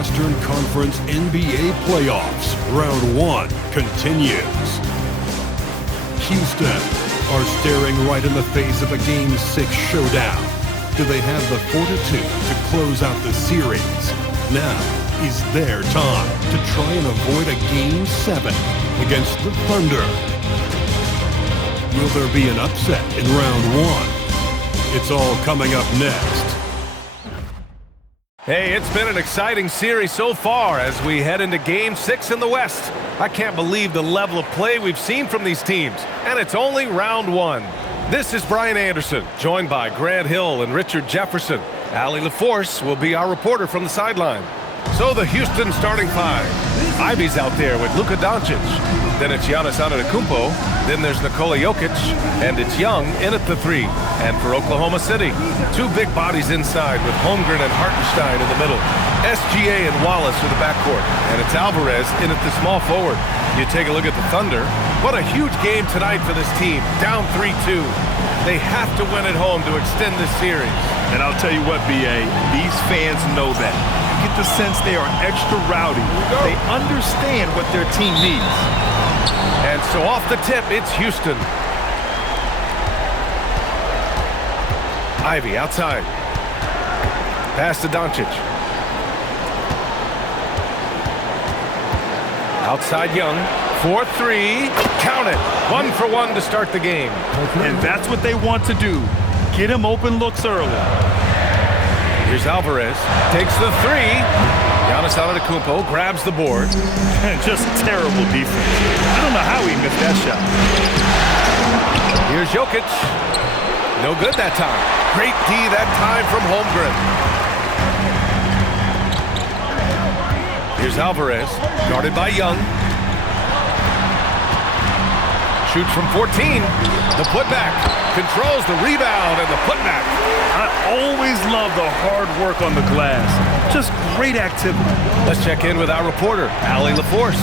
Western Conference NBA playoffs. Round 1 continues. Houston are staring right in the face of a Game 6 showdown. Do they have the fortitude to close out the series? Now is their time to try and avoid a Game 7 against the Thunder. Will there be an upset in round 1? It's all coming up next. Hey, it's been an exciting series so far as we head into Game 6 in the West. I can't believe the level of play we've seen from these teams, and it's only round 1. This is Brian Anderson, joined by Grant Hill and Richard Jefferson. Allie LaForce will be our reporter from the sideline. So the Houston starting 5. Ivy's out there with Luka Doncic. Then it's Giannis Antetokounmpo. Then there's Nikola Jokic. And it's Young in at the 3. And for Oklahoma City, 2 big bodies inside with Holmgren and Hartenstein in the middle. SGA and Wallace for the backcourt. And it's Alvarez in at the small forward. You take a look at the Thunder. What a huge game tonight for this team. Down 3-2. They have to win at home to extend this series. And I'll tell you what, B.A., these fans know that. You get the sense they are extra rowdy. They understand what their team needs. And so off the tip, it's Houston. Ivy outside. Pass to Doncic. Outside Young. 4-3. Count it. 1 for 1 to start the game. And that's what they want to do. Get him open looks early. Here's Alvarez. Takes the 3. Giannis Antetokounmpo grabs the board. Just terrible defense. I don't know how he missed that shot. Here's Jokic. No good that time. Great D that time from Holmgren. Here's Alvarez. Guarded by Young. Shoots from 14. The putback. Controls the rebound and the putback. I always love the hard work on the glass. Just great activity. Let's check in with our reporter, Allie LaForce.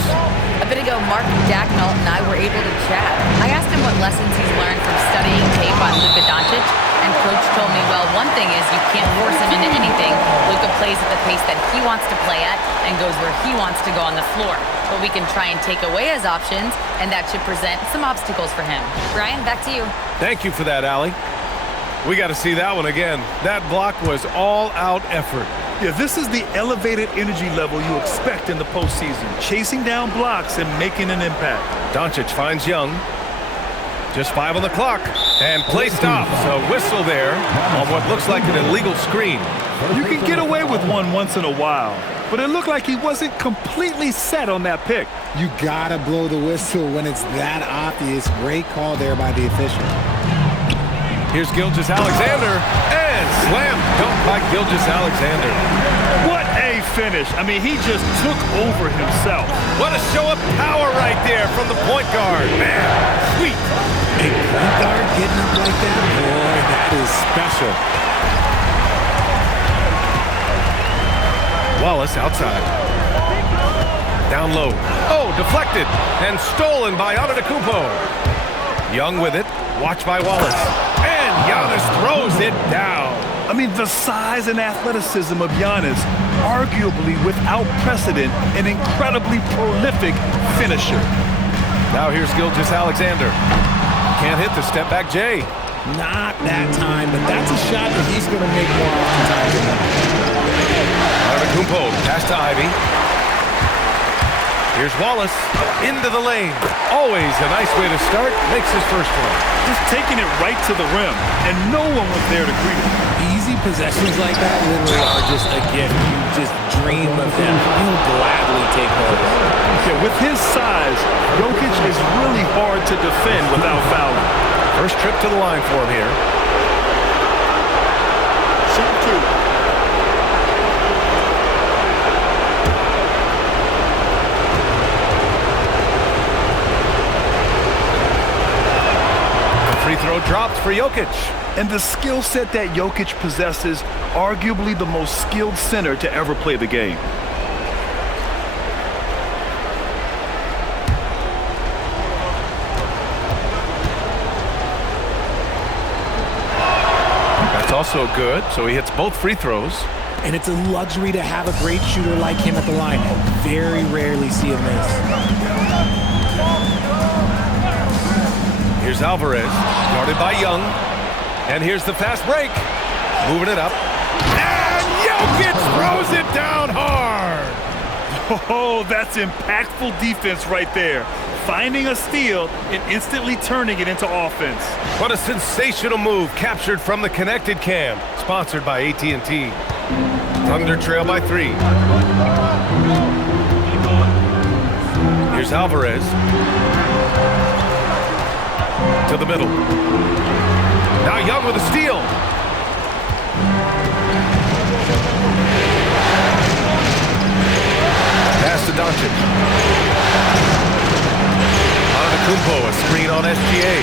A bit ago, Mark Dagnall and I were able to chat. I asked him what lessons he's learned from studying tape on Luka Doncic, and Coach told me, well, one thing is you can't force him into anything. Luka plays at the pace that he wants to play at and goes where he wants to go on the floor. But we can try and take away his options, and that should present some obstacles for him. Brian, back to you. Thank you for that, Allie. We got to see that one again. That block was all-out effort. Yeah, this is the elevated energy level you expect in the postseason. Chasing down blocks and making an impact. Doncic finds Young. Just 5 on the clock. And play stops. A whistle there on what looks like an illegal screen. You can get away with one once in a while, but it looked like he wasn't completely set on that pick. You gotta blow the whistle when it's that obvious. Great call there by the official. Here's Gilgeous-Alexander, and slam dunk by Gilgeous-Alexander. What a finish. I mean, he just took over himself. What a show of power right there from the point guard. Man, sweet. A point guard getting up like that? Boy, that is special. Wallace outside. Down low. Oh, deflected and stolen by Antetokounmpo. Young with it. Watched by Wallace. And Giannis throws it down. I mean, the size and athleticism of Giannis, arguably without precedent, an incredibly prolific finisher. Now here's Gilgeous-Alexander. Can't hit the step-back J. Not that time, but that's a shot that he's going to make more oftentimes than not. Antetokounmpo, pass to Ivy. Here's Wallace, into the lane. Always a nice way to start, makes his first one. Just taking it right to the rim, and no one was there to greet him. Easy possessions like that literally are just a gift. You just dream of them. You'll gladly take those. Yeah, with his size, Jokic is really hard to defend without fouling. First trip to the line for him here. Shoot 2. Free throw dropped for Jokic. And the skill set that Jokic possesses, arguably the most skilled center to ever play the game. That's also good, so he hits both free throws. And it's a luxury to have a great shooter like him at the line. Very rarely see a miss. Here's Alvarez, guarded by Young. And here's the fast break. Moving it up. And Jokic throws it down hard. Oh, that's impactful defense right there. Finding a steal and instantly turning it into offense. What a sensational move captured from the connected cam. Sponsored by AT&T. Thunder trail by 3. Here's Alvarez. To the middle. Now Young with a steal. Pass to Doncic. Antetokounmpo, a screen on SGA.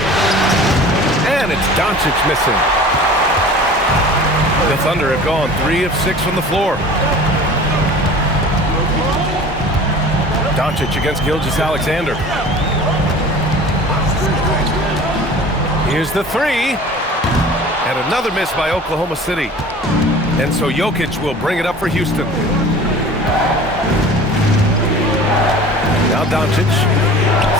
And it's Doncic missing. The Thunder have gone 3 of 6 from the floor. Doncic against Gilgeous-Alexander. Here's the 3. And another miss by Oklahoma City. And so Jokic will bring it up for Houston. Now Doncic,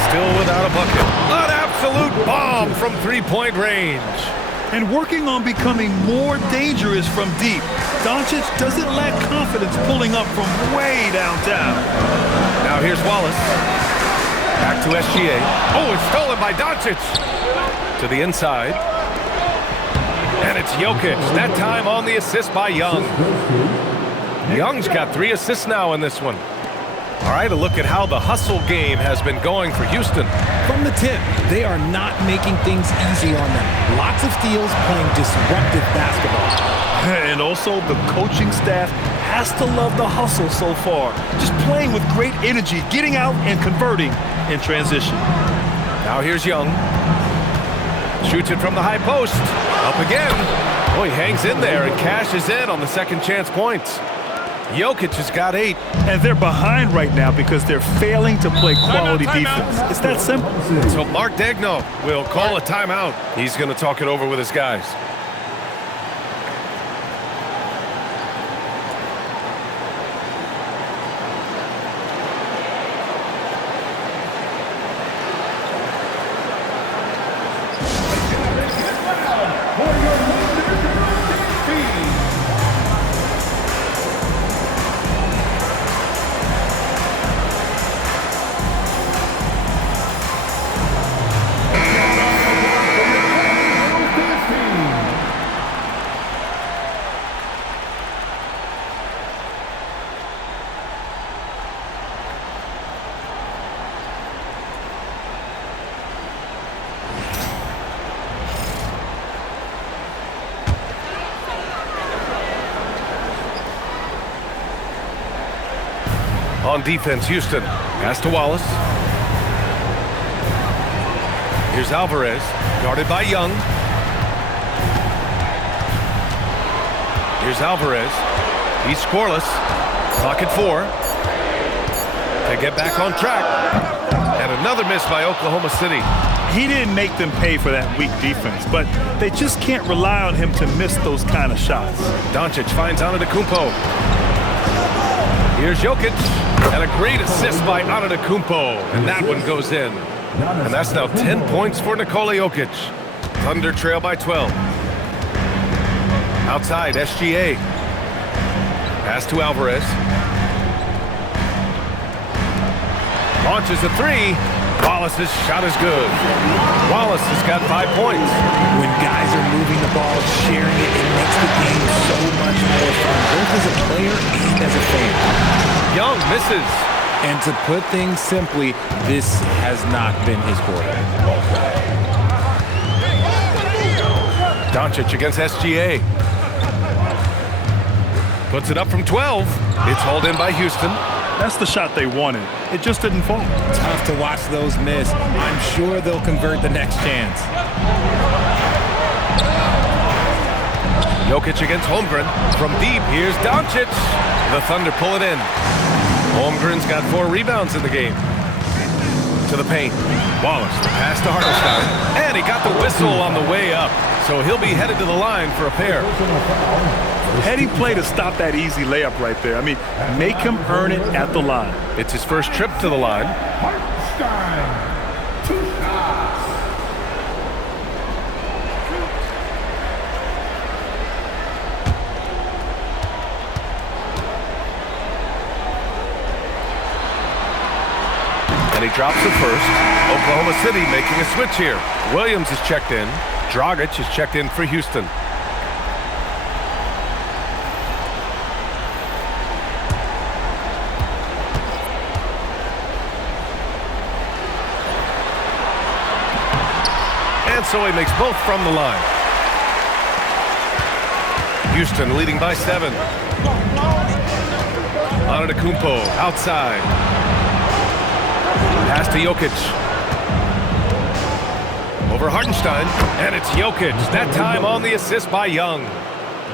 still without a bucket. An absolute bomb from three-point range. And working on becoming more dangerous from deep. Doncic doesn't lack confidence pulling up from way downtown. Now here's Wallace. Back to SGA. Oh, it's stolen by Doncic. To the inside. And it's Jokic. That time on the assist by Young. Young's got 3 assists now in this one. All right, a look at how the hustle game has been going for Houston. From the tip, they are not making things easy on them. Lots of steals, playing disruptive basketball. And also, the coaching staff has to love the hustle so far. Just playing with great energy, getting out and converting in transition. Now here's Young. Shoots it from the high post. Up again. Oh, he hangs in there and cashes in on the second chance points. Jokic has got 8. And they're behind right now because they're failing to play quality defense. It's that simple. So Mark Daigneault will call a timeout. He's going to talk it over with his guys. On defense, Houston. Pass to Wallace. Here's Alvarez, guarded by Young. Here's Alvarez. He's scoreless. Clock at 4. They get back on track. And another miss by Oklahoma City. He didn't make them pay for that weak defense, but they just can't rely on him to miss those kind of shots. Doncic finds Antetokounmpo. Here's Jokic, and a great assist by Antetokounmpo, and that one goes in. And that's now 10 points for Nikola Jokic. Thunder trail by 12. Outside, SGA. Pass to Alvarez. Launches a 3. Wallace's shot is good. Wallace has got 5 points. When guys are moving the ball, sharing it, it makes the game so much more fun, both as a player and as a fan. Young misses. And to put things simply, this has not been his quarter. Doncic against SGA. Puts it up from 12. It's hauled in by Houston. That's the shot they wanted. It just didn't fall. Tough to watch those miss. I'm sure they'll convert the next chance. Jokic against Holmgren. From deep, here's Doncic. The Thunder pull it in. Holmgren's got 4 rebounds in the game. To to the paint. Wallace, the pass to Hartenstein. And he got the whistle on the way up. So he'll be headed to the line for a pair. Heady play to stop that easy layup right there. I mean, make him earn it at the line. It's his first trip to the line. And he drops the first. Oklahoma City making a switch here. Williams is checked in. Dragic is checked in for Houston. And so he makes both from the line. Houston leading by 7. Antetokounmpo outside. Pass to Jokic. Over Hartenstein, and it's Jokic. That time on the assist by Young.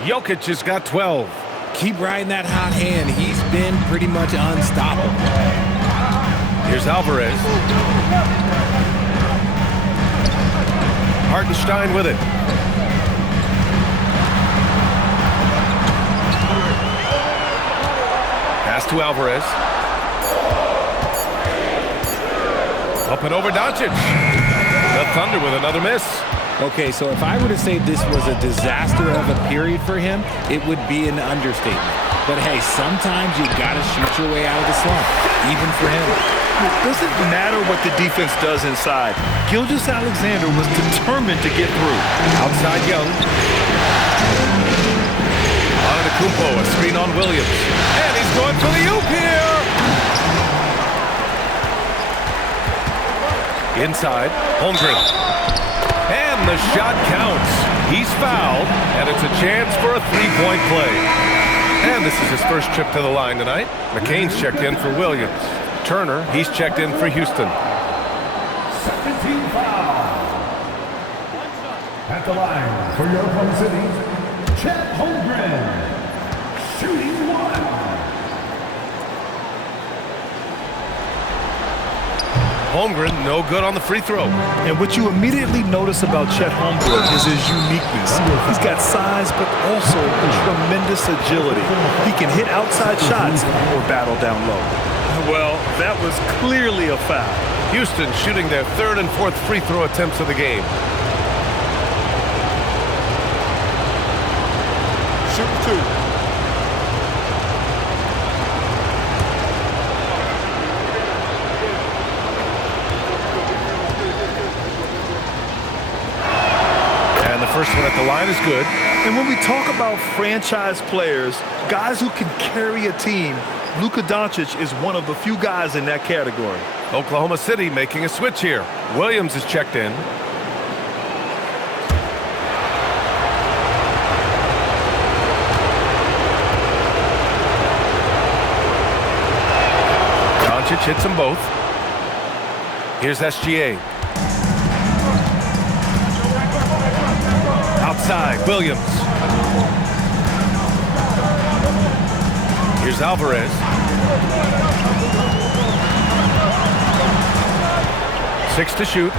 Jokic has got 12. Keep riding that hot hand. He's been pretty much unstoppable. Here's Alvarez. Hartenstein with it. Pass to Alvarez. Up and over Doncic. The Thunder with another miss. Okay, so if I were to say this was a disaster of a period for him, it would be an understatement. But hey, sometimes you gotta shoot your way out of the slump, even for him. It doesn't matter what the defense does inside. Gilgeous-Alexander was determined to get through. Outside Young. Antetokounmpo, a screen on Williams. And he's going for the oop here. Inside, Holmgren. And the shot counts. He's fouled, and it's a chance for a three-point play. And this is his first trip to the line tonight. McCain's checked in for Williams. Turner, he's checked in for Houston. 17 foul. At the line for your home city, Chet Holmgren. Shooting 1. Holmgren, no good on the free throw. And what you immediately notice about Chet Holmgren is his uniqueness. He's got size, but also tremendous agility. He can hit outside shots or battle down low. Well, that was clearly a foul. Houston shooting their third and fourth free throw attempts of the game. Shoot 2. First one at the line is good. And when we talk about franchise players, guys who can carry a team, Luka Doncic is one of the few guys in that category. Oklahoma City making a switch here. Williams is checked in. Doncic hits them both. Here's SGA. Outside, Williams. Here's Alvarez. 6 to shoot.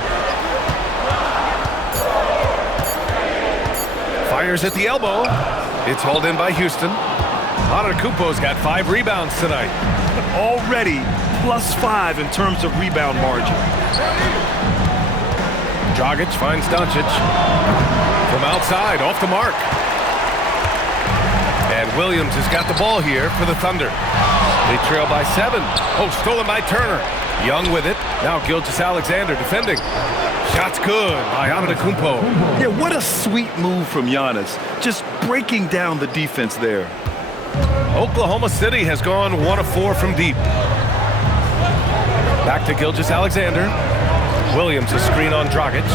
Fires at the elbow. It's hauled in by Houston. Antetokounmpo's got 5 rebounds tonight. Already +5 in terms of rebound margin. Dragic finds Doncic. From outside, off the mark. And Williams has got the ball here for the Thunder. They trail by 7. Oh, stolen by Turner. Young with it. Now Gilgeous-Alexander defending. Shot's good by Antetokounmpo. Yeah, what a sweet move from Giannis. Just breaking down the defense there. Oklahoma City has gone 1 of 4 from deep. Back to Gilgeous-Alexander. Williams a screen on Dragic.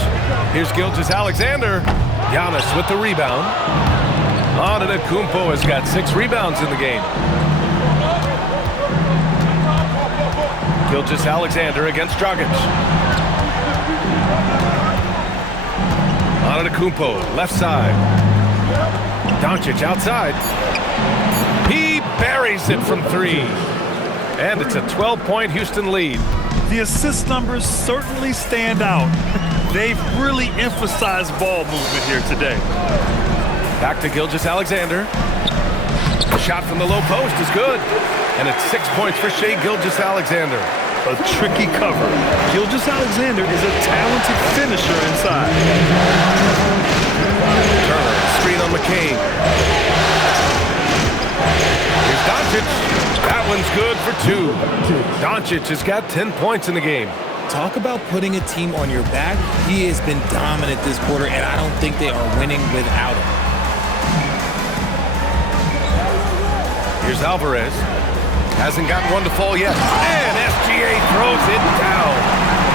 Here's Gilgeous-Alexander. Giannis with the rebound. Antetokounmpo has got 6 rebounds in the game. Gilgeous-Alexander against Dragic. Antetokounmpo, left side. Doncic outside. He buries it from 3. And it's a 12-point Houston lead. The assist numbers certainly stand out. They've really emphasized ball movement here today. Back to Gilgeous-Alexander. The shot from the low post is good. And it's 6 points for Shai Gilgeous-Alexander. A tricky cover. Gilgeous-Alexander is a talented finisher inside. Turner, screen on McCain. Here's Doncic. That one's good for 2. Doncic has got 10 points in the game. Talk about putting a team on your back. He has been dominant this quarter, and I don't think they are winning without him. Here's Alvarez. Hasn't gotten one to fall yet. And SGA throws it down.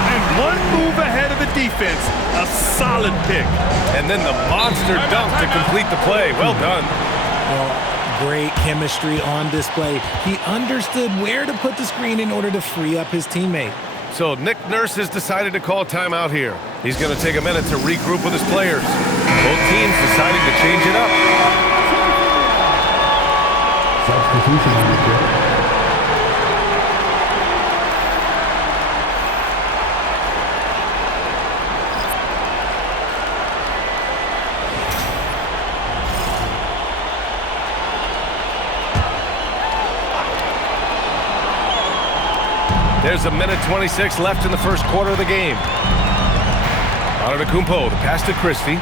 And one move ahead of the defense. A solid pick. And then the monster dunk to complete the play. Well done. Well, great chemistry on display. He understood where to put the screen in order to free up his teammate. So Nick Nurse has decided to call a timeout here. He's going to take a minute to regroup with his players. Both teams deciding to change it up. Substitution. There's a minute 26 left in the first quarter of the game. Antetokounmpo, the pass to Christie.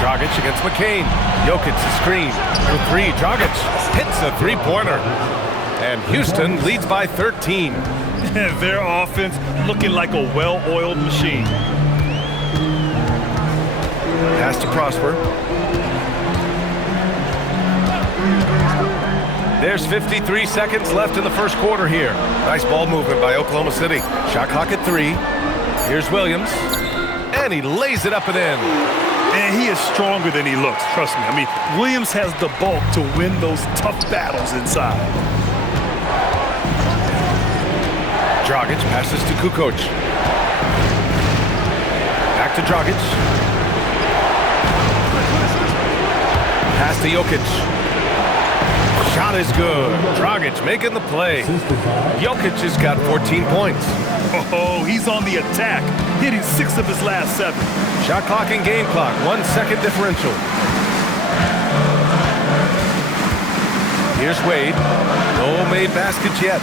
Dragic against McCain. Jokic, the screen for 3. Dragic hits a three-pointer. And Houston leads by 13. Their offense looking like a well-oiled machine. Pass to Prosper. There's 53 seconds left in the first quarter here. Nice ball movement by Oklahoma City. Shot clock at 3. Here's Williams. And he lays it up and in. And he is stronger than he looks, trust me. I mean, Williams has the bulk to win those tough battles inside. Dragic passes to Kukoc. Back to Dragic. Pass to Jokic. Shot is good. Dragic making the play. Jokic has got 14 points. Oh, he's on the attack, hitting 6 of his last 7. Shot clock and game clock, 1 second differential. Here's Wade. No made baskets yet.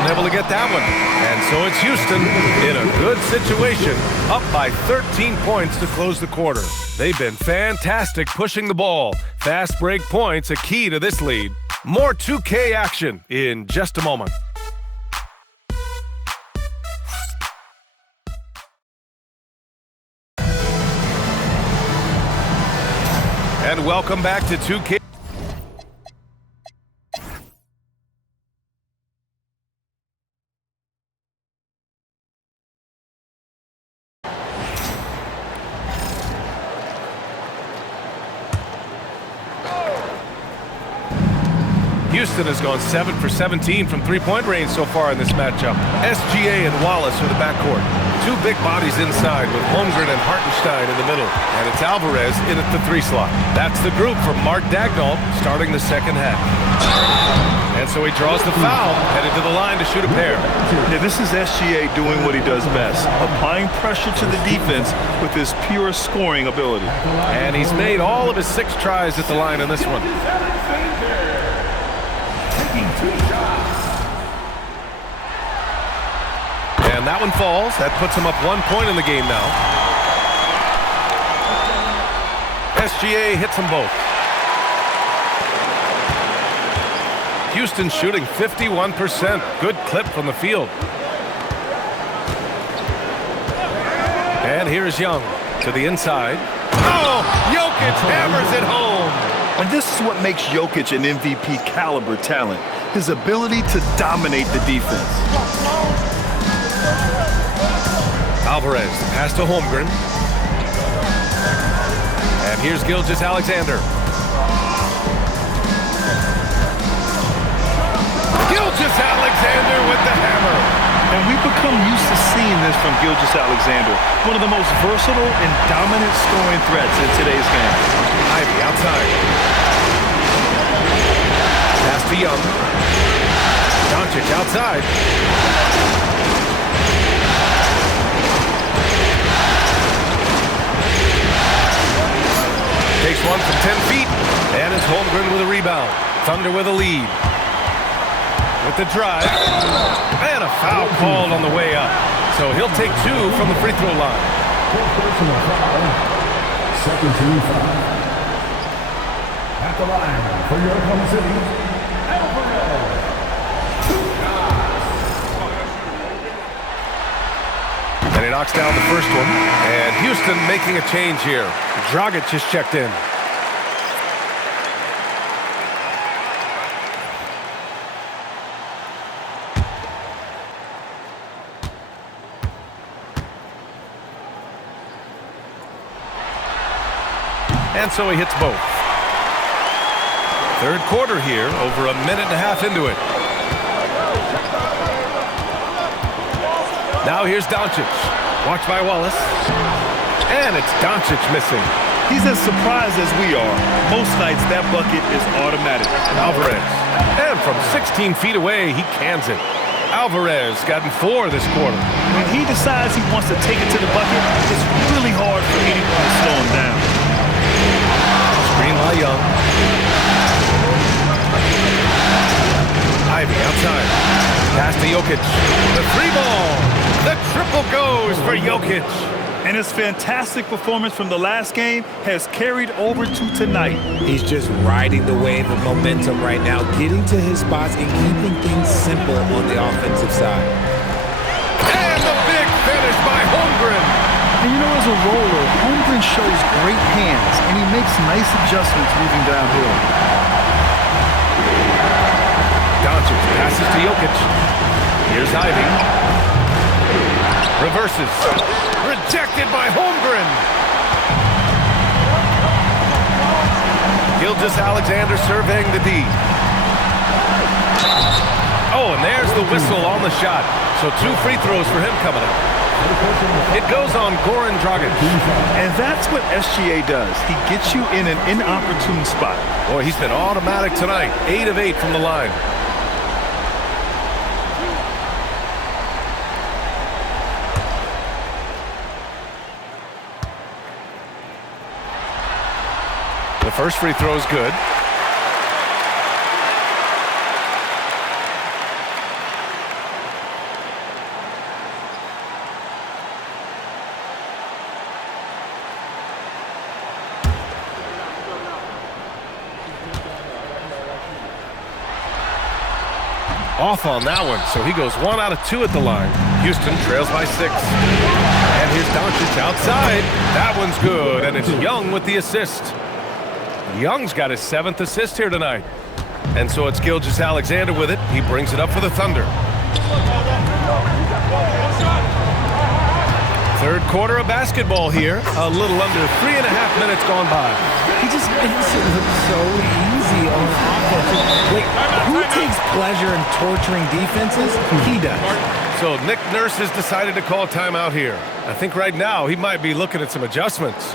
Unable to get that one. And so it's Houston in a good situation, up by 13 points to close the quarter. They've been fantastic pushing the ball. Fast break points a key to this lead. More 2K action in just a moment. And welcome back to 2K. Houston has gone 7 for 17 from three-point range so far in this matchup. SGA and Wallace are the backcourt. 2 big bodies inside with Holmgren and Hartenstein in the middle. And it's Alvarez in at the 3 slot. That's the group for Mark Daigneault starting the second half. And so he draws the foul, headed to the line to shoot a pair. Yeah, this is SGA doing what he does best, applying pressure to the defense with his pure scoring ability. And he's made all of his 6 tries at the line in this one. And that one falls. That puts him up 1 point in the game now. SGA hits them both. Houston shooting 51%. Good clip from the field. And here's Young to the inside. Oh, Jokic hammers it home. And this is what makes Jokic an MVP caliber talent, his ability to dominate the defense. Alvarez, pass to Holmgren. And here's Gilgeous-Alexander. Gilgeous-Alexander with the hammer. And we've become become used to seeing this from Gilgeous-Alexander, one of the most versatile and dominant scoring threats in today's game. Ivy outside. Pass to Young. Doncic outside. Takes one from 10 feet, and it's Holmgren with a rebound. Thunder with a lead. With the drive, and a foul called on the way up. So he'll take two from the free throw line. Personal foul. Second team foul. At the line for your Oklahoma City, Alvarez. And he knocks down the first one. And Houston making a change here. Dragic just checked in. And so he hits both. Third quarter here, over a minute and a half into it. Now here's Doncic. Watched by Wallace. And it's Doncic missing. He's as surprised as we are. Most nights, that bucket is automatic. Alvarez. And from 16 feet away, he cans it. Alvarez gotten 4 this quarter. When he decides he wants to take it to the bucket, it's really hard for anyone to slow him down. Screen by Young. Ivy outside. Pass to Jokic. The 3-ball. The triple goes for Jokic. And his fantastic performance from the last game has carried over to tonight. He's just riding the wave of momentum right now, getting to his spots and keeping things simple on the offensive side. And the big finish by Holmgren. And you know, as a roller, Holmgren shows great hands, and he makes nice adjustments moving downhill. Doncic passes to Jokic. Here's Ivy. Reverses. Rejected by Holmgren. Gilgeous-Alexander surveying the D. Oh, and there's the whistle on the shot. So 2 free throws for him coming up. It goes on Goran Dragic. And that's what SGA does. He gets you in an inopportune spot. Boy, he's been automatic tonight. 8 of 8 from the line. The first free throw is good. Off on that one, so he goes 1 out of 2 at the line. Houston trails by 6. And here's Doncic outside. That one's good, and it's Young with the assist. Young's got his 7th assist here tonight. And so it's Gilgeous-Alexander with it. He brings it up for the Thunder. Third quarter of basketball here. A little under 3.5 minutes gone by. He just makes it look so easy on offense. Wait, who takes pleasure in torturing defenses? He does. So Nick Nurse has decided to call timeout here. I think right now he might be looking at some adjustments.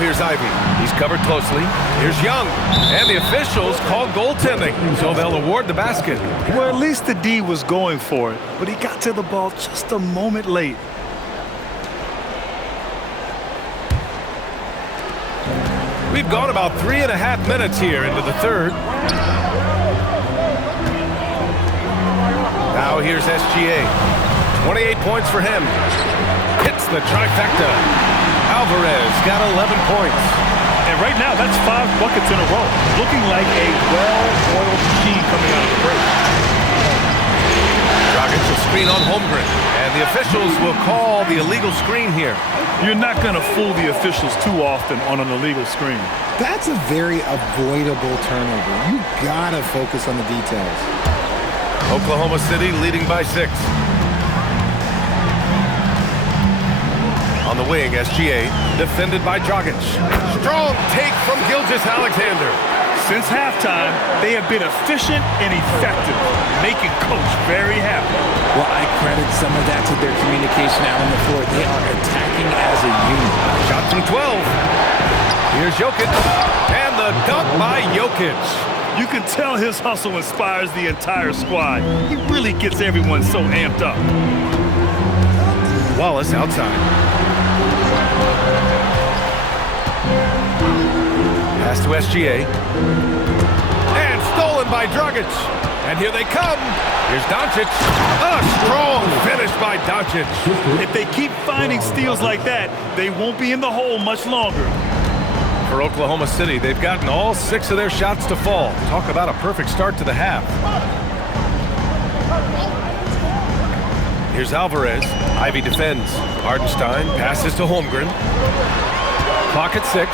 Here's Ivy. He's covered closely. Here's Young. And the officials call goaltending, so they'll award the basket. Well, at least the D was going for it, but he got to the ball just a moment late. We've gone about 3.5 minutes here into the third. Now here's SGA. 28 points for him. Hits the trifecta. Alvarez got 11 points. And right now, that's 5 buckets in a row. Looking like a well-oiled machine coming out of the break. Dragic will screen on Holmgren, and the officials will call the illegal screen here. You're not going to fool the officials too often on an illegal screen. That's a very avoidable turnover. You gotta focus on the details. Oklahoma City leading by 6. On the wing, SGA, defended by Dragic. Strong take from Gilgeous-Alexander. Since halftime, they have been efficient and effective, making Coach very happy. Well, I credit some of that to their communication out on the floor. They are attacking as a unit. Shot from 12. Here's Jokic, and the dunk by Jokic. You can tell his hustle inspires the entire squad. He really gets everyone so amped up. Wallace outside. Pass to SGA. And stolen by Dragic. And here they come. Here's Doncic. A strong finish by Doncic. If they keep finding steals like that, they won't be in the hole much longer. For Oklahoma City, they've gotten all 6 of their shots to fall. Talk about a perfect start to the half. Here's Alvarez. Ivy defends. Hardenstein passes to Holmgren. Clock at 6.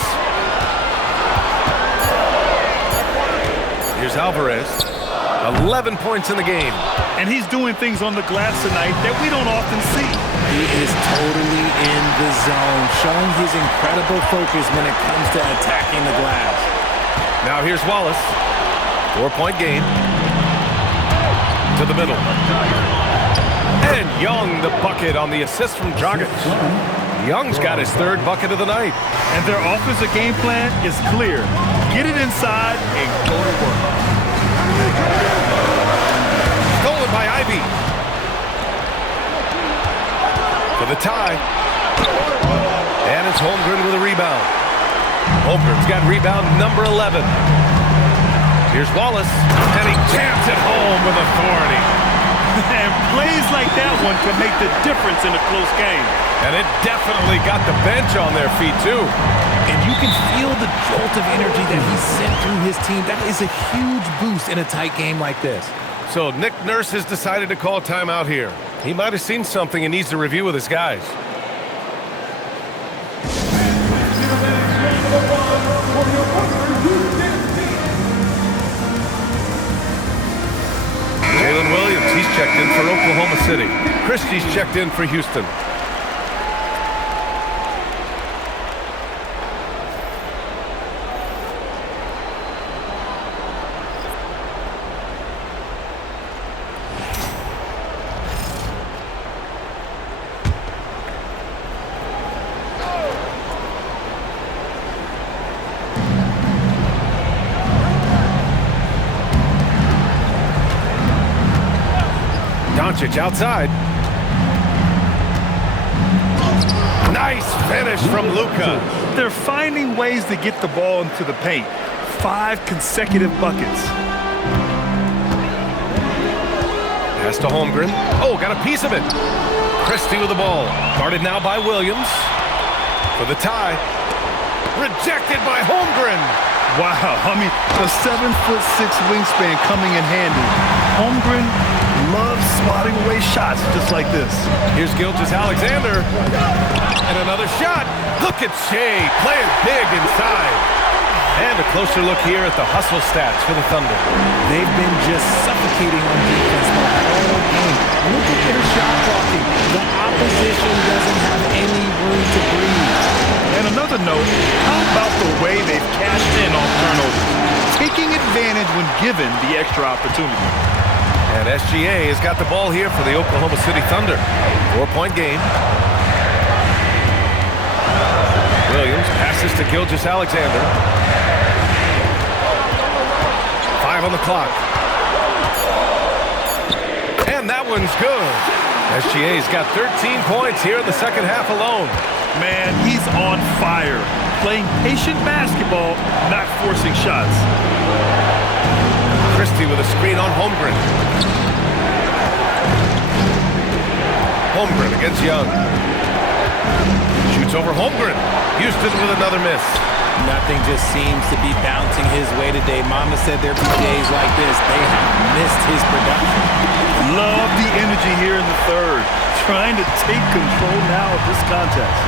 Here's Alvarez. 11 points in the game. And he's doing things on the glass tonight that we don't often see. He is totally in the zone, showing his incredible focus when it comes to attacking the glass. Now here's Wallace. 4-point game. To the middle. And Young, the bucket on the assist from Dragic. Young's got his 3rd bucket of the night. And their offensive game plan is clear. Get it inside and go to work. Stolen by Ivy. For the tie. And it's Holmgren with a rebound. Holmgren's got rebound number 11. Here's Wallace. And he jams it home with authority. And plays like that one can make the difference in a close game. And it definitely got the bench on their feet, too. And you can feel the jolt of energy that he sent through his team. That is a huge boost in a tight game like this. So Nick Nurse has decided to call timeout here. He might have seen something and needs to review with his guys. Jalen Williams, he's checked in for Oklahoma City. Christie's checked in for Houston. Doncic outside. Nice finish from Luka. They're finding ways to get the ball into the paint. 5 consecutive buckets. Pass to Holmgren. Oh, got a piece of it. Christie with the ball. Guarded now by Williams. For the tie. Rejected by Holmgren. Wow, I mean, the 7'6" wingspan coming in handy. Holmgren loves swatting away shots just like this. Here's Gilgeous-Alexander. And another shot. Look at Shea playing big inside. And a closer look here at the hustle stats for the Thunder. They've been just suffocating on defense the whole game. Look at their shot blocking. The opposition doesn't have any room to breathe. And another note, how about the way they've cashed in on turnovers? Taking advantage when given the extra opportunity. And SGA has got the ball here for the Oklahoma City Thunder. 4-point game. Williams passes to Gilgeous-Alexander. 5 on the clock. And that one's good. SGA's got 13 points here in the second half alone. Man, he's on fire. Playing patient basketball, not forcing shots. Christie with a screen on Holmgren. Holmgren against Young. Shoots It's over Holmgren. Houston with another miss. Nothing just seems to be bouncing his way today. Mama said there'd be days like this. They have missed his production. Love the energy here in the third. Trying to take control now of this contest.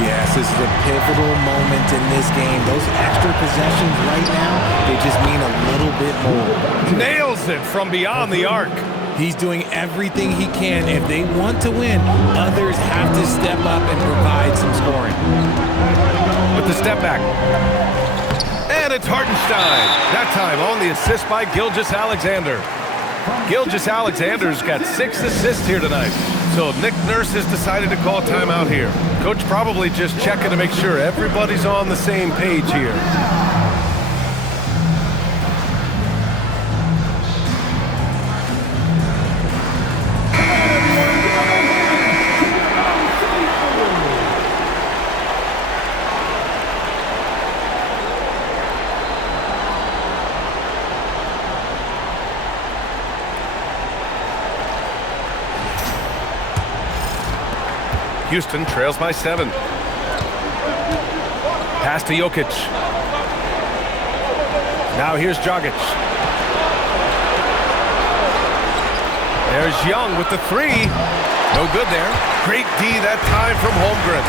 Yes, this is a pivotal moment in this game. Those extra possessions right now, they just mean a little bit more. Nails it from beyond the arc. He's doing everything he can. If they want to win, others have to step up and provide some scoring. With the step back. And it's Hartenstein. That time on the assist by Gilgeous-Alexander. Gilgeous-Alexander's got 6 assists here tonight. So Nick Nurse has decided to call timeout here. Coach probably just checking to make sure everybody's on the same page here. Houston trails by 7. Pass to Jokic. Now here's Dragic. There's Young with the 3. No good there. Great D that time from Holmgren.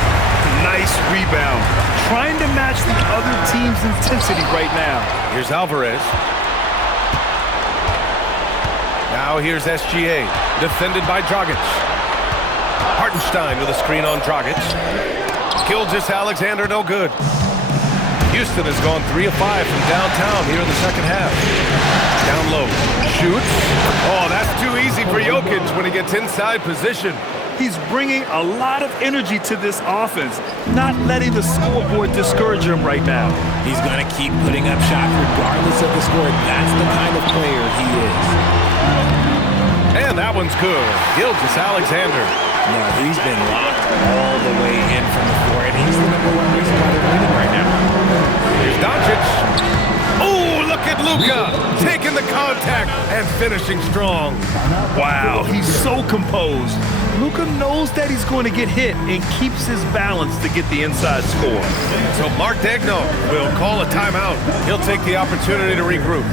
Nice rebound. Trying to match the other team's intensity right now. Here's Alvarez. Now here's SGA. Defended by Dragic. Hartenstein with a screen on Dragic. Gilgeous-Alexander, no good. Houston has gone 3 of 5 from downtown here in the second half. Down low. Shoots. Oh, that's too easy for Jokic when he gets inside position. He's bringing a lot of energy to this offense, not letting the scoreboard discourage him right now. He's going to keep putting up shots regardless of the score. That's the kind of player he is. And that one's good. Gilgeous-Alexander. No, he's been locked all the way in from the floor, and he's the #1 reason why they're winning right now. Here's Doncic. Oh, look at Luka taking the contact and finishing strong. Wow, he's so composed. Luka knows that he's going to get hit and keeps his balance to get the inside score. So Mark Daigneault will call a timeout. He'll take the opportunity to regroup.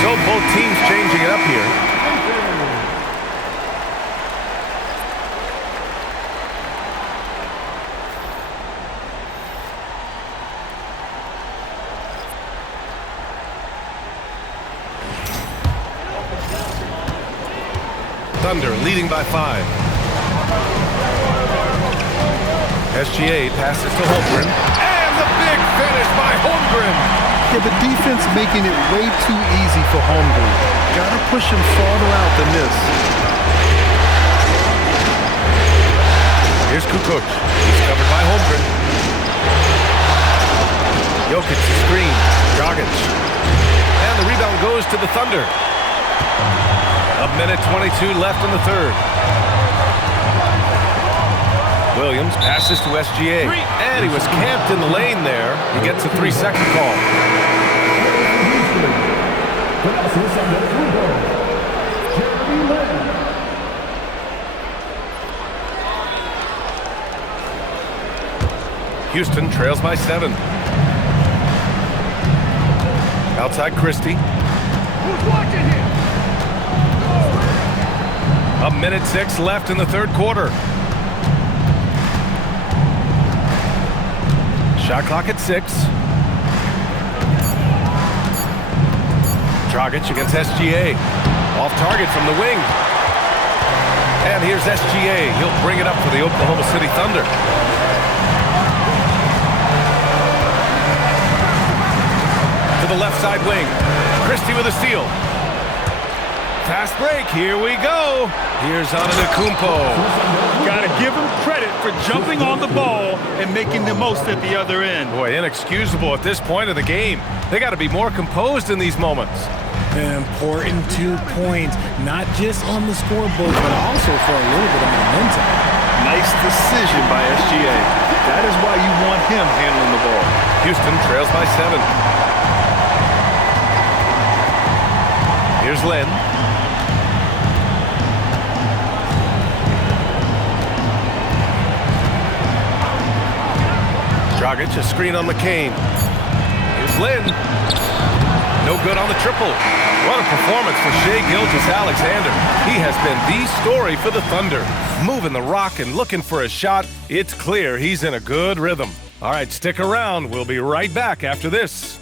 So both teams changing it up here. Thunder leading by 5. SGA passes to Holmgren. And the big finish by Holmgren. Yeah, the defense making it way too easy for Holmgren. Gotta push him farther out than this. Here's Kukoc. He's covered by Holmgren. Jokic the screen. Dragic. And the rebound goes to the Thunder. 1:22 left in the third. Williams passes to SGA. And he was camped in the lane there. He gets a 3-second call. Houston trails by 7. Outside Christie. Who's watching here? 1:06 left in the third quarter. Shot clock at 6. Dragic against SGA. Off target from the wing. And here's SGA. He'll bring it up for the Oklahoma City Thunder. To the left side wing. Christie with a steal. Fast break. Here we go. Here's Antetokounmpo. Got to give him credit for jumping on the ball and making the most at the other end. Boy, inexcusable at this point of the game. They got to be more composed in these moments. An important 2 points, not just on the scoreboard, but also for a little bit of momentum. Nice decision by SGA. That is why you want him handling the ball. Houston trails by 7. Here's Lynn. Dragic, a screen on McCain. Here's Lynn. No good on the triple. What a performance for Shai Gilgeous-Alexander. He has been the story for the Thunder. Moving the rock and looking for a shot. It's clear he's in a good rhythm. All right, stick around. We'll be right back after this.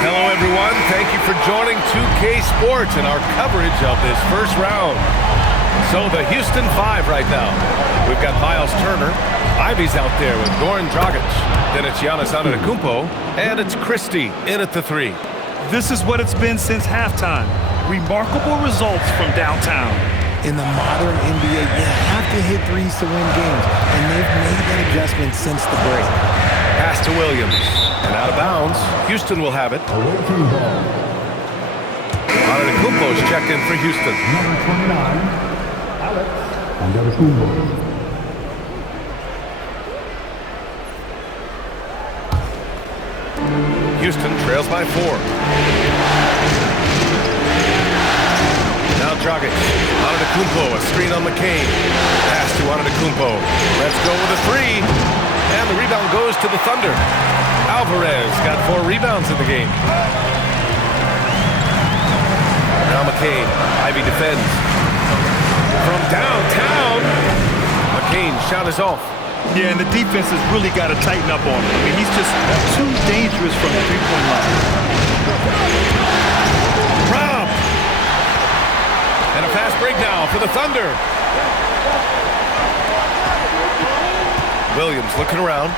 Hello, everyone. Thank you for joining 2K Sports and our coverage of this first round. So the Houston 5 right now. We've got Miles Turner. Ivy's out there with Goran Dragic. Then it's Giannis Antetokounmpo. And it's Christie in at the 3. This is what it's been since halftime. Remarkable results from downtown. In the modern NBA, you have to hit threes to win games, and they've made that adjustment since the break. Pass to Williams. And out of bounds. Houston will have it. Antetokounmpo's checked in for Houston. Number 29, Alex Antetokounmpo. Houston trails by 4. Now Dragic. Antetokounmpo, a screen on McCain. Pass to Antetokounmpo. Let's go with a 3. And the rebound goes to the Thunder. Alvarez got 4 rebounds in the game. Now McCain. Ivy defends. From downtown. McCain shot is off. Yeah, and the defense has really got to tighten up on him. I mean, he's just too dangerous from the three-point line. Rob! And a fast break now for the Thunder. Williams looking around.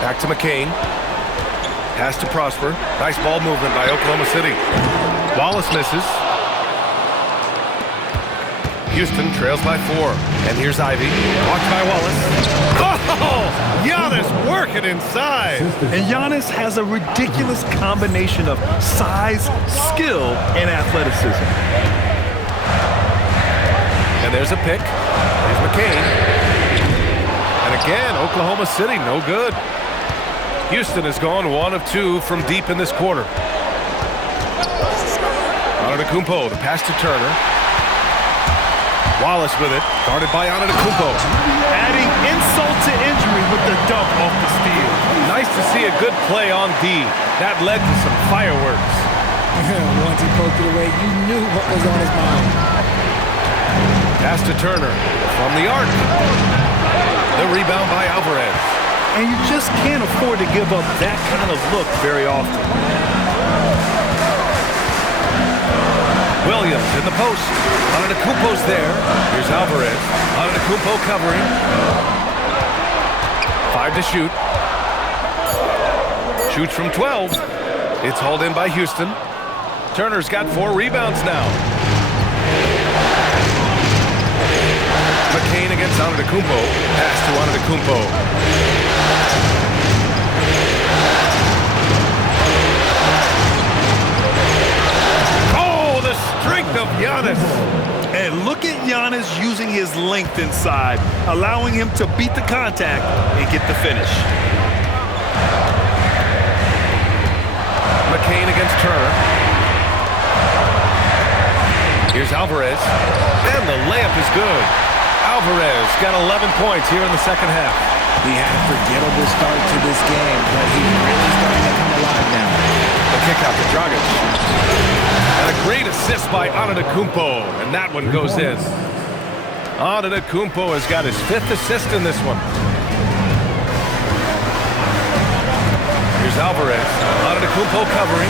Back to McCain. Pass to Prosper. Nice ball movement by Oklahoma City. Wallace misses. Houston trails by 4. And here's Ivy. Watched by Wallace. Oh! Giannis working inside. And Giannis has a ridiculous combination of size, skill, and athleticism. And there's a pick. There's McCain. And again, Oklahoma City, no good. Houston has gone 1 of 2 from deep in this quarter. Antetokounmpo, the pass to Turner. Wallace with it, guarded by Antetokounmpo. Adding insult to injury with the dunk off the steal. Nice to see a good play on D. That led to some fireworks. Once he poked it away, you knew what was on his mind. Pass to Turner from the arc. The rebound by Alvarez. And you just can't afford to give up that kind of look very often. Williams in the post. Antetokounmpo's there. Here's Alvarez. Antetokounmpo covering. 5 to shoot. Shoots from 12. It's hauled in by Houston. Turner's got 4 rebounds now. McCain against Antetokounmpo. Pass to Antetokounmpo. Strength of Giannis. And look at Giannis using his length inside, allowing him to beat the contact and get the finish. McCain against Turner. Here's Alvarez. And the layup is good. Alvarez got 11 points here in the second half. He had a forgettable start to this game, but he's really starting to come alive now. The kick out to Dragic. And a great assist by Antetokounmpo, and that one goes in. Antetokounmpo has got his 5th assist in this one. Here's Alvarez. Antetokounmpo covering.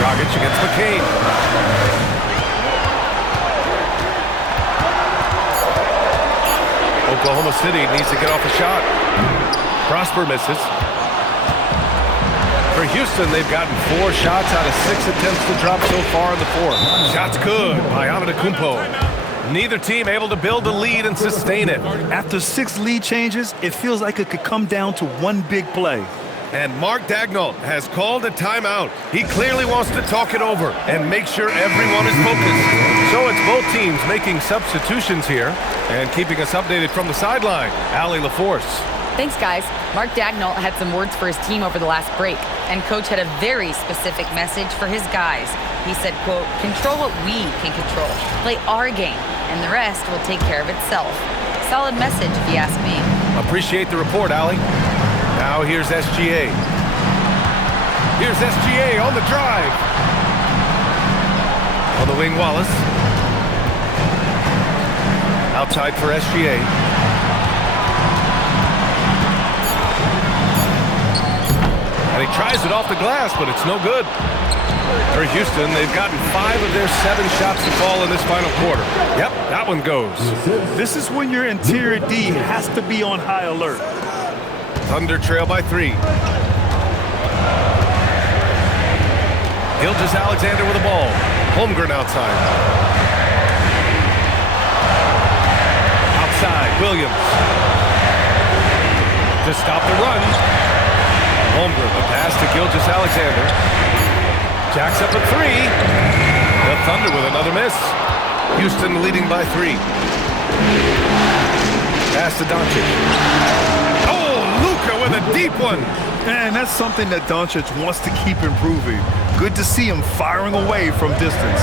Dragic against McCain. Oklahoma City needs to get off a shot. Prosper misses. For Houston, they've gotten 4 shots out of 6 attempts to drop so far in the 4th. Shots good by Antetokounmpo. Neither team able to build a lead and sustain it. After 6 lead changes, it feels like it could come down to one big play. And Mark Dagnall has called a timeout. He clearly wants to talk it over and make sure everyone is focused. So it's both teams making substitutions here and keeping us updated from the sideline. Allie LaForce. Thanks, guys. Mark Dagnall had some words for his team over the last break, and Coach had a very specific message for his guys. He said, quote, "Control what we can control. Play our game, and the rest will take care of itself." Solid message, if you ask me. Appreciate the report, Allie. Now here's SGA. Here's SGA on the drive. On the wing, Wallace. Outside for SGA. And he tries it off the glass, but it's no good. For Houston, they've gotten 5 of their 7 shots to fall in this final quarter. Yep, that one goes. This is when your interior D has to be on high alert. Thunder trail by 3. Gilgeous-Alexander with the ball. Holmgren outside. Outside, Williams. To stop the run. Holmgren, the pass to Gilgeous-Alexander. Jacks up at 3. The Thunder with another miss. Houston leading by 3. Pass to Doncic. Oh, Luka with a deep one. And that's something that Doncic wants to keep improving. Good to see him firing away from distance.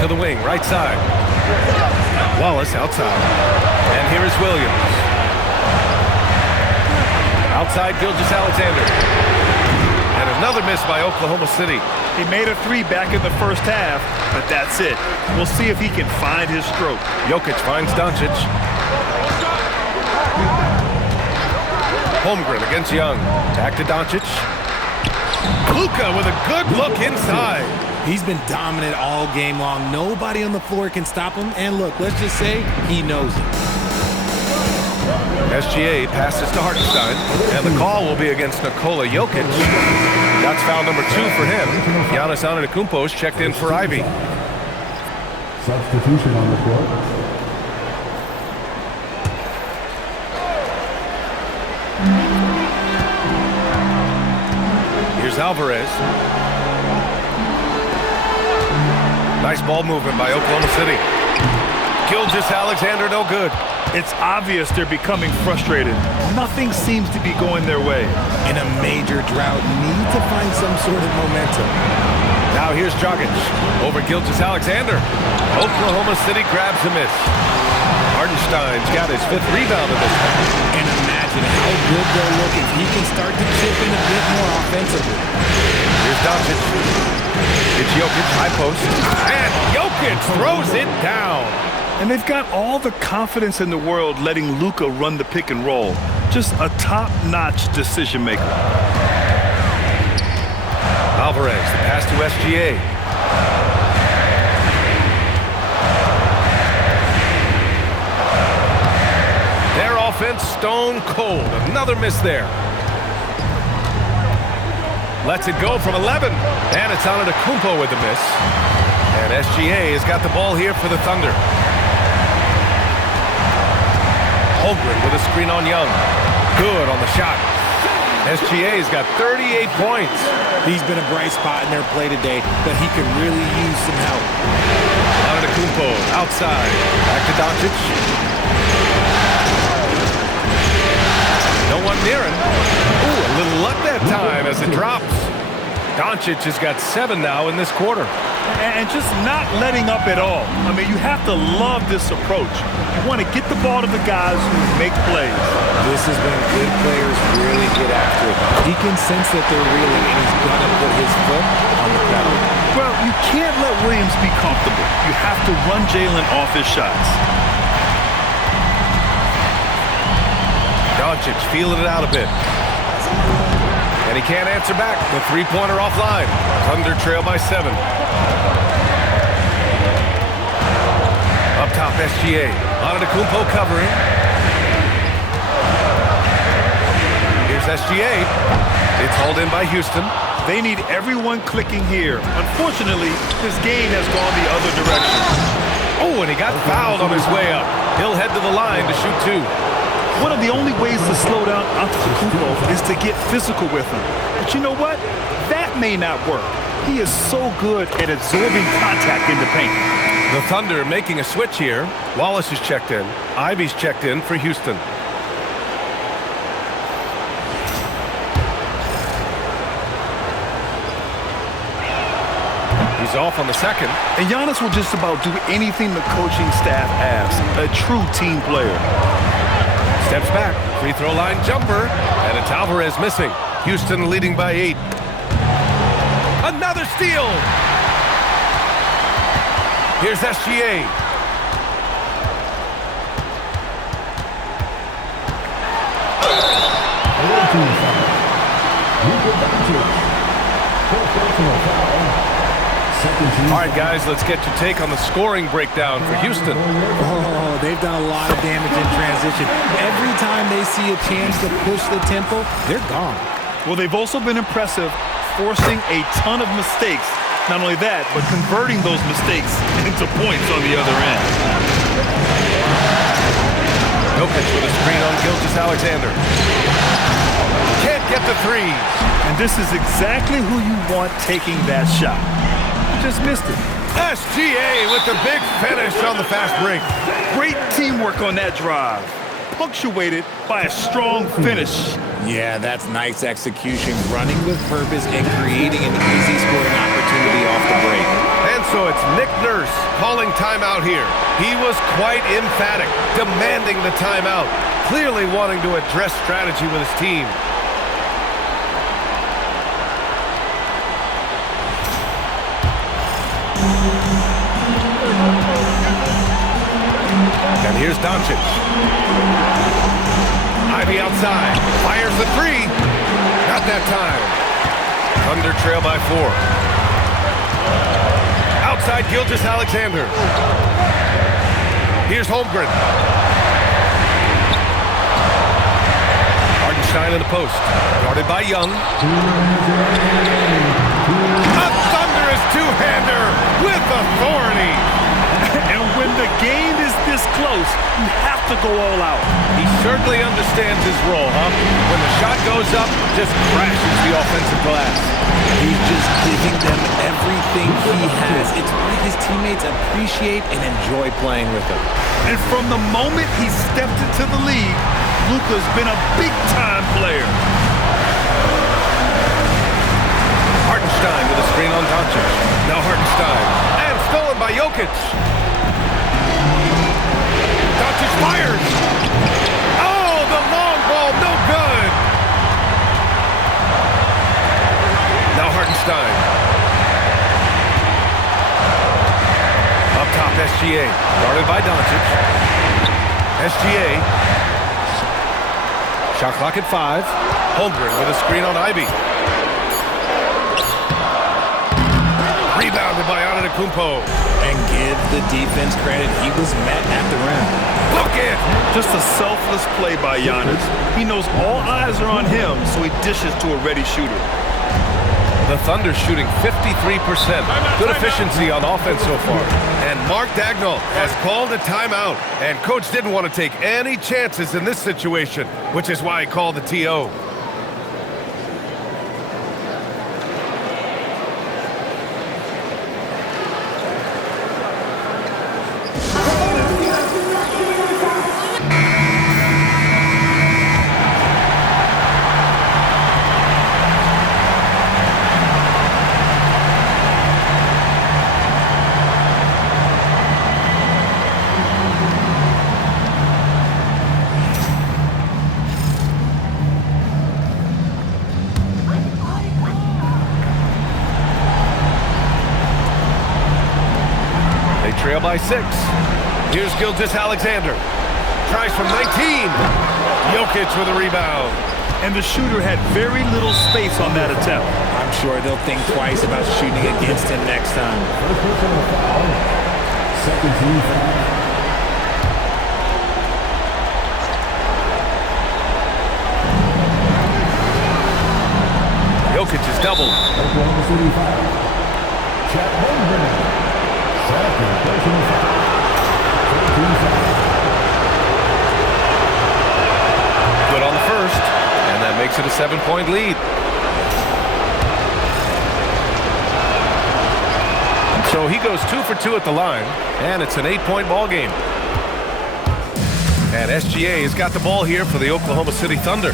To the wing, right side. Wallace outside. And here is Williams. Outside Gilgeous-Alexander. And another miss by Oklahoma City. He made a 3 back in the first half, but that's it. We'll see if he can find his stroke. Jokic finds Doncic. Holmgren against Young. Back to Doncic. Luka with a good look inside. He's been dominant all game long. Nobody on the floor can stop him. And look, let's just say he knows it. SGA passes to Hartenstein. And the call will be against Nikola Jokic. That's foul number 2 for him. Giannis Antetokounmpo is checked in for Ivy. Substitution on the court. Here's Alvarez. Nice ball movement by Oklahoma City. Gilgeous-Alexander, no good. It's obvious they're becoming frustrated. Nothing seems to be going their way. In a major drought, need to find some sort of momentum. Now here's Dragic over Gilgeous-Alexander. Oklahoma City grabs a miss. Hartenstein's got his 5th rebound in this one. And imagine how good they'll look if he can start to chip in a bit more offensively. Here's Doncic. It's Jokic, high post. And Jokic throws it down. And they've got all the confidence in the world letting Luka run the pick and roll. Just a top-notch decision maker. Alvarez, the pass to SGA. Their offense stone cold. Another miss there. Lets it go from 11. And it's Antetokounmpo with the miss. And SGA has got the ball here for the Thunder. Holmgren with a screen on Young. Good on the shot. SGA's got 38 points. He's been a bright spot in their play today, but he could really use some help. Antetokounmpo outside. Back to Doncic. No one near him. Ooh, a little luck that time as it drops. Doncic has got 7 now in this quarter. And just not letting up at all. I mean, you have to love this approach. You want to get the ball to the guys who make plays. This is when good players really get after it. He can sense that they're reeling, and he's going to put his foot on the pedal. Well, you can't let Williams be comfortable. You have to run Jalen off his shots. Doncic feeling it out a bit. And he can't answer back. The 3-pointer offline. Thunder trail by 7. Up top, SGA. Antetokounmpo covering. Here's SGA. It's hauled in by Houston. They need everyone clicking here. Unfortunately, this game has gone the other direction. Oh, and he got fouled on his way up. He'll head to the line to shoot 2. One of the only ways to slow down Antetokounmpo is to get physical with him. But you know what? That may not work. He is so good at absorbing contact in the paint. The Thunder making a switch here. Wallace is checked in. Ivy's checked in for Houston. He's off on the second. And Giannis will just about do anything the coaching staff asks. A true team player. Steps back. Free throw line jumper. And it's Alvarez missing. Houston leading by 8. Another steal. Here's SGA. All right, guys, let's get your take on the scoring breakdown for Houston. Oh, they've done a lot of damage in transition. Every time they see a chance to push the tempo, they're gone. Well, they've also been impressive, forcing a ton of mistakes. Not only that, but converting those mistakes into points on the other end. Jokic with a screen on Gilgeous-Alexander. Can't get the three. And this is exactly who you want taking that shot. You just missed it. SGA with the big finish on the fast break. Great teamwork on that drive, punctuated by a strong finish. Yeah, that's nice execution, running with purpose and creating an easy scoring opportunity off the break. And so it's Nick Nurse calling timeout here. He was quite emphatic, demanding the timeout, clearly wanting to address strategy with his team. And here's Doncic. Ivy outside. Fires the three. Not that time. Thunder trail by 4. Outside Gilgeous-Alexander. Here's Holmgren. Hartenstein in the post. Guarded by Young. A thunderous two-hander with authority. And when the game is this close, you have to go all out. He certainly understands his role, huh? When the shot goes up, just crashes the offensive glass. He's just giving them everything he has. It's what his teammates appreciate and enjoy playing with him. And from the moment he stepped into the league, Luka's been a big-time player. Hartenstein with a screen on Doncic. Now Hartenstein. And stolen by Jokic. Doncic fires. Oh, the long ball, no good. Now Hartenstein. Up top, SGA. Guarded by Doncic. SGA. Shot clock at 5. Holmgren with a screen on Ivy. Rebounded by Antetokounmpo. And give the defense credit. He was met at the rim. Look it! Just a selfless play by Giannis. He knows all eyes are on him, so he dishes to a ready shooter. The Thunder shooting 53%. Good efficiency on offense so far. And Mark Dagnall has called a timeout. And coach didn't want to take any chances in this situation, which is why he called the TO. Trail by 6. Here's Gilgeous-Alexander. Tries from 19. Jokic with a rebound. And the shooter had very little space on that attempt. I'm sure they'll think twice about shooting against him next time. Second team foul. Jokic is doubled. Oklahoma City foul. Chet Holmgren. Second personal foul. 13 foul. 7-point lead. So he goes 2 for 2 at the line, and it's an 8-point ball game. And SGA has got the ball here for the Oklahoma City Thunder.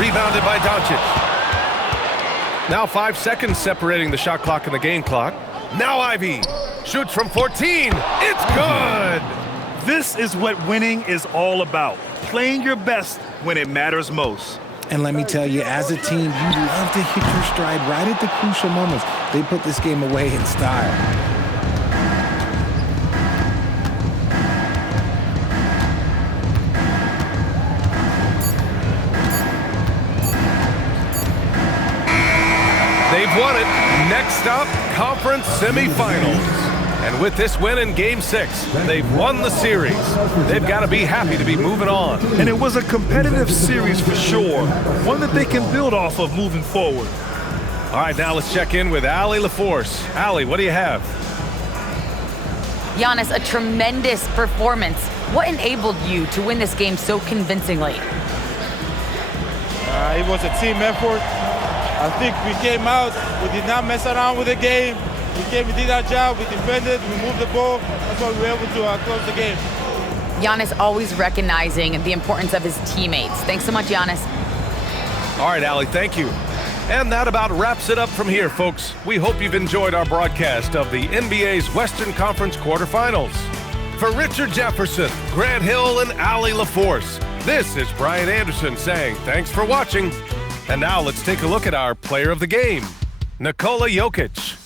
Rebounded by Doncic. Now 5 seconds separating the shot clock and the game clock. Now Ivy shoots from 14. It's good! This is what winning is all about. Playing your best when it matters most. And let me tell you, as a team, you love to hit your stride right at the crucial moments. They put this game away in style. They've won it. Next up, conference semifinals. And with this win in Game 6, they've won the series. They've got to be happy to be moving on. And it was a competitive series for sure. One that they can build off of moving forward. All right, now let's check in with Allie LaForce. Allie, what do you have? Giannis, a tremendous performance. What enabled you to win this game so convincingly? It was a team effort. I think we came out, we did not mess around with the game. We did our job, we defended, we moved the ball. That's why we were able to close the game. Giannis always recognizing the importance of his teammates. Thanks so much, Giannis. All right, Allie, thank you. And that about wraps it up from here, folks. We hope you've enjoyed our broadcast of the NBA's Western Conference quarterfinals. For Richard Jefferson, Grant Hill, and Allie LaForce, this is Brian Anderson saying thanks for watching. And now let's take a look at our player of the game, Nikola Jokic.